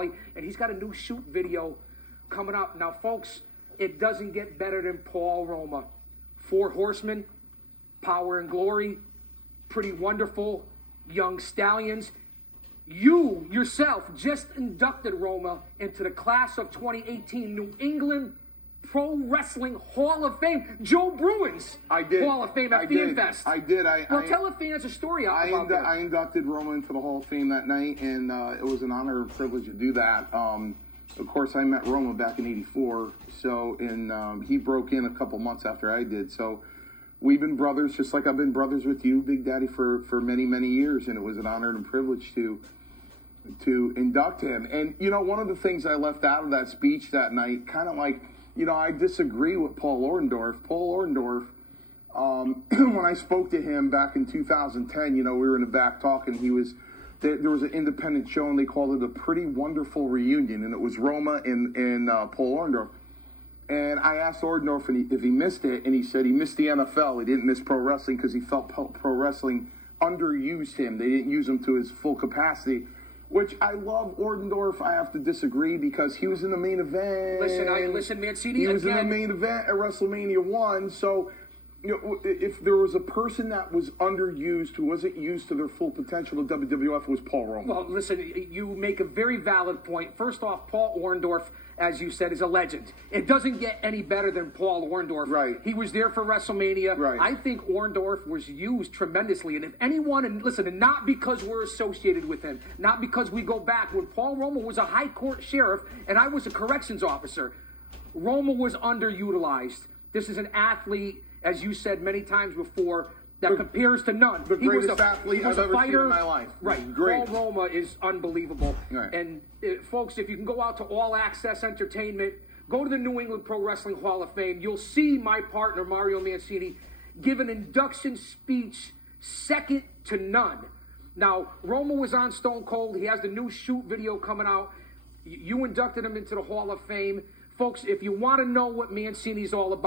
Valley, and he's got a new shoot video coming up. Now, folks, it doesn't get better than Paul Roma. 4 Horsemen, Power and Glory, Pretty Wonderful, Young Stallions. You yourself just inducted Roma into the class of 2018 New England Pro Wrestling Hall of Fame. Joe Bruins Hall of Fame at Fan Fest. I did. Tell the fans a story about that. I inducted Roma into the Hall of Fame that night, and it was an honor and privilege to do that. Of course, I met Roma back in '84, and he broke in a couple months after I did. So we've been brothers, just like I've been brothers with you, Big Daddy, for many, many years, and it was an honor and privilege to induct him. And, you know, one of the things I left out of that speech that night, kind of like, you know, I disagree with Paul Orndorff. Paul Orndorff, when I spoke to him back in 2010, you know, we were in the back talking, there was an independent show, and they called it a Pretty Wonderful Reunion, and it was Roma and Paul Orndorff. And I asked Orndorff if he missed it, and he said he missed the NFL. He didn't miss pro wrestling because he felt pro wrestling underused him. They didn't use him to his full capacity, which I love. Orndorff, I have to disagree because he was in the main event. Listen, Mancini. He was in the main event at WrestleMania 1, so you know, if there was a person that was underused, who wasn't used to their full potential of WWF, was Paul Roma. Well, listen, you make a very valid point. First off, Paul Orndorff, as you said, is a legend. It doesn't get any better than Paul Orndorff. Right. He was there for WrestleMania. Right. I think Orndorff was used tremendously. And if anyone, and listen, and not because we're associated with him, not because we go back, when Paul Roma was a high court sheriff and I was a corrections officer, Roma was underutilized. This is an athlete, as you said many times before, that compares to none. The greatest athlete I've ever seen in my life. Right. Great. Paul Roma is unbelievable. Right. And folks, if you can go out to All Access Entertainment, go to the New England Pro Wrestling Hall of Fame, you'll see my partner, Mario Mancini, give an induction speech second to none. Now, Roma was on Stone Cold. He has the new shoot video coming out. You inducted him into the Hall of Fame. Folks, if you want to know what Mancini's all about,